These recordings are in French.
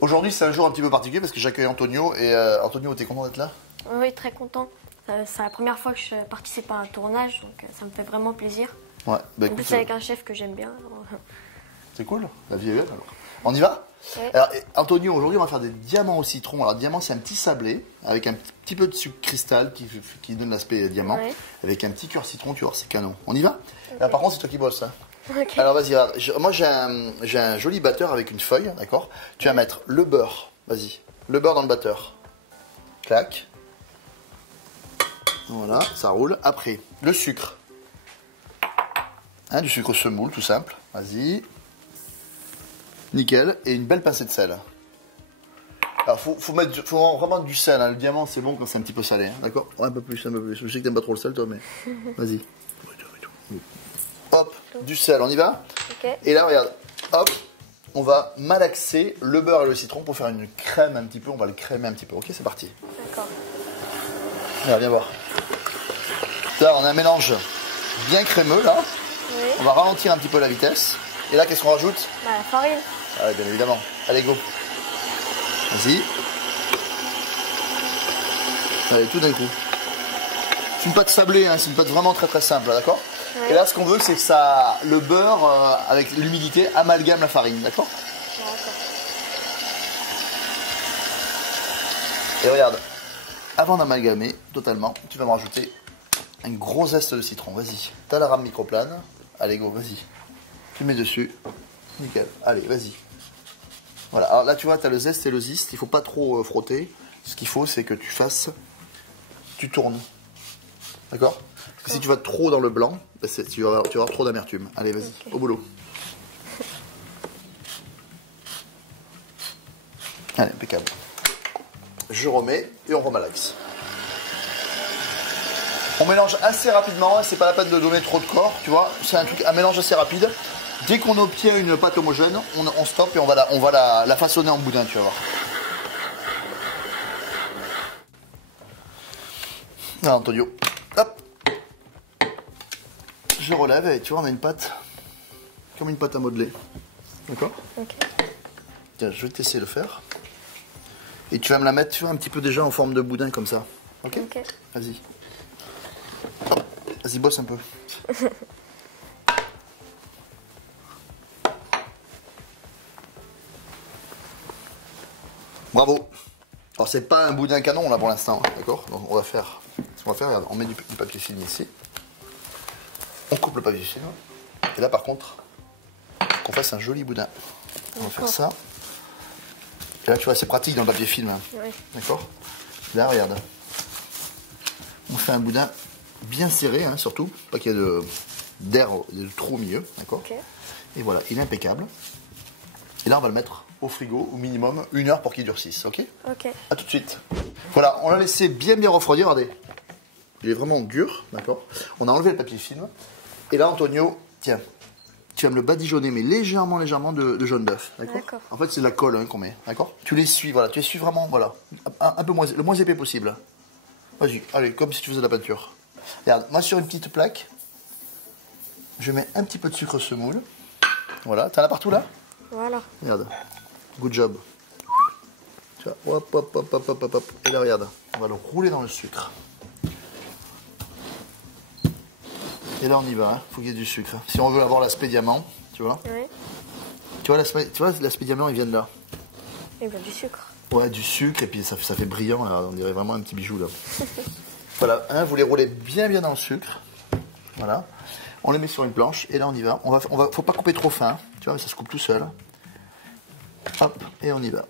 Aujourd'hui, c'est un jour un petit peu particulier parce que j'accueille Antonio. Et Antonio, t'es content d'être là? Oui, très content. C'est la première fois que je participe à un tournage, donc ça me fait vraiment plaisir. Ouais, bah En écoute, plus, avec un chef que j'aime bien. c'est cool, la vie est belle alors. On y va? Ouais. Alors, Antonio, aujourd'hui, on va faire des diamants au citron. Alors, diamant, c'est un petit sablé avec un petit peu de sucre cristal qui donne l'aspect diamant. Ouais. Avec un petit cœur citron, tu vois, c'est canon. On y va? Ok. Là, par contre, c'est toi qui bosses. Hein. Ok. Alors, vas-y, regarde. Moi, j'ai un joli batteur avec une feuille, d'accord? Tu vas mettre le beurre, vas-y. Le beurre dans le batteur. Clac. Voilà, ça roule. Après, le sucre. Hein, du sucre semoule, tout simple. Vas-y. Nickel. Et une belle pincée de sel. Alors, faut vraiment du sel. Hein. Le diamant, c'est bon quand c'est un petit peu salé. Hein. D'accord? Ouais, un peu plus, un peu plus. Je sais que t'aimes pas trop le sel, toi, mais... Vas-y. Hop, du sel, on y va? Ok. Et là, regarde. Hop, on va malaxer le beurre et le citron pour faire une crème un petit peu. On va le crémer un petit peu. Ok, c'est parti. D'accord. Regarde, viens voir. Là, on a un mélange bien crémeux, là. Oui. On va ralentir un petit peu la vitesse. Et là, qu'est-ce qu'on rajoute? Bah, la farine. Ah oui, bien évidemment. Allez, go. Vas-y. Allez, tout d'un coup. C'est une pâte sablée, hein, c'est une pâte vraiment très très simple, d'accord? Ouais. Et là, ce qu'on veut, c'est que ça, le beurre, avec l'humidité, amalgame la farine, d'accord? D'accord. Et regarde, avant d'amalgamer totalement, tu vas me rajouter un gros zeste de citron. Vas-y. T'as la rame microplane. Allez, go, vas-y. Tu mets dessus. Nickel. Allez, vas-y. Voilà. Alors là, tu vois, tu as le zeste et le zeste. Il ne faut pas trop frotter. Ce qu'il faut, c'est que tu fasses. Tu tournes. D'accord? Parce que si tu vas trop dans le blanc, bah, tu vas avoir trop d'amertume. Allez, vas-y, Ok. au boulot. Allez, impeccable. Je remets et on remalaxe. On mélange assez rapidement, c'est pas la peine de donner trop de corps, tu vois. C'est un mélange assez rapide. Dès qu'on obtient une pâte homogène, on stoppe et on va la façonner en boudin, tu vas voir. Là, Antonio, hop. Je relève et tu vois, on a une pâte, comme une pâte à modeler. D'accord? Ok. Tiens, je vais t'essayer de le faire. Et tu vas me la mettre, tu vois, un petit peu déjà en forme de boudin comme ça. Ok? Ok. Vas-y. Vas-y, bosse un peu. Bravo. Alors, c'est pas un boudin canon là pour l'instant, hein, d'accord? Donc, on va faire. Ce qu'on va faire, regarde, on met du papier film ici. On coupe le papier film. Et là, par contre, qu'on fasse un joli boudin. On va faire ça. Et là, tu vois, c'est pratique dans le papier film. Hein. Oui. D'accord? Là, regarde. On fait un boudin bien serré, hein, surtout. Pas qu'il y ait d'air, de trou au milieu. D'accord? Ok. Et voilà, il est impeccable. Et là, on va le mettre au frigo, au minimum 1 heure pour qu'il durcisse. Ok? Ok. A tout de suite. Voilà, on l'a laissé bien refroidir. Regardez. Il est vraiment dur. D'accord? On a enlevé le papier film. Et là, Antonio, tiens. Tu vas me le badigeonner, mais légèrement de jaune d'œuf. D'accord? En fait, c'est de la colle hein, qu'on met. D'accord? Tu l'essuies, voilà. Tu essuies vraiment, voilà. Un peu moins, le moins épais possible. Vas-y, allez, comme si tu faisais de la peinture. Regarde, moi sur une petite plaque, je mets un petit peu de sucre semoule. Voilà, t'en as partout là? Voilà. Regarde, good job. Tu vois, hop, hop, hop, hop, hop, hop, hop. Et là, regarde, on va le rouler dans le sucre. Et là, on y va, hein. Faut qu'il y ait du sucre. Si on veut avoir l'aspect diamant, tu vois. Oui. Tu vois, l'aspect diamant, il vient de là. Et bien du sucre. Ouais, du sucre, et puis ça fait brillant, là. On dirait vraiment un petit bijou, là. Voilà, hein, vous les roulez bien dans le sucre. Voilà. On les met sur une planche, et là, on y va. Faut pas couper trop fin, tu vois, ça se coupe tout seul. Hop, et on y va.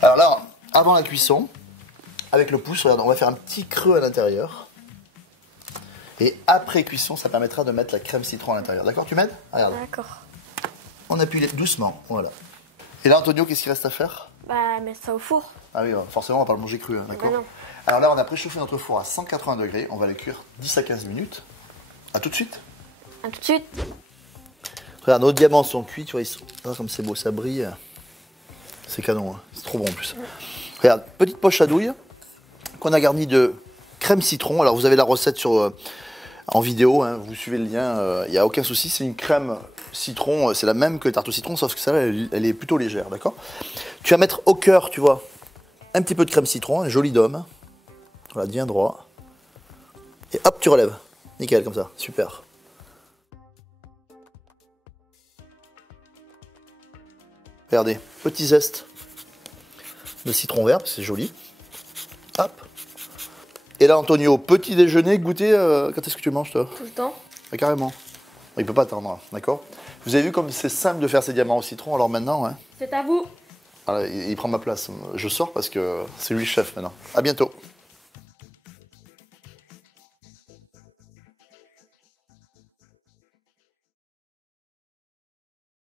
Alors là, avant la cuisson, avec le pouce, regarde, on va faire un petit creux à l'intérieur. Et après cuisson, ça permettra de mettre la crème citron à l'intérieur. D'accord, tu m'aides? Regarde. D'accord. On appuie doucement, voilà. Et là, Antonio, qu'est-ce qu'il reste à faire? Bah, mettre ça au four. Ah oui, forcément, on va pas le manger cru, hein, d'accord? Bah non. Alors là, on a préchauffé notre four à 180 degrés. On va le cuire 10 à 15 minutes. A tout de suite. À tout de suite. Regarde, nos diamants sont cuits, tu vois, ils sont... Ah, comme c'est beau, ça brille. C'est canon, hein. C'est trop bon en plus. Regarde, petite poche à douille qu'on a garnie de crème citron. Alors, vous avez la recette sur en vidéo, hein, vous suivez le lien, il n'y a aucun souci. C'est une crème citron, c'est la même que les tartes au citron, sauf que celle-là, elle est plutôt légère, d'accord? Tu vas mettre au cœur, tu vois, un petit peu de crème citron, un joli dôme. Voilà, bien droit. Et hop, tu relèves. Nickel, comme ça, super. Regardez, petit zeste de citron vert, c'est joli. Hop. Et là, Antonio, petit déjeuner, goûter, quand est-ce que tu manges, toi? Tout le temps. Ah, carrément. Il peut pas attendre, d'accord? Vous avez vu comme c'est simple de faire ces diamants au citron, alors maintenant, hein, C'est à vous. il prend ma place. Je sors parce que c'est lui le chef maintenant. À bientôt.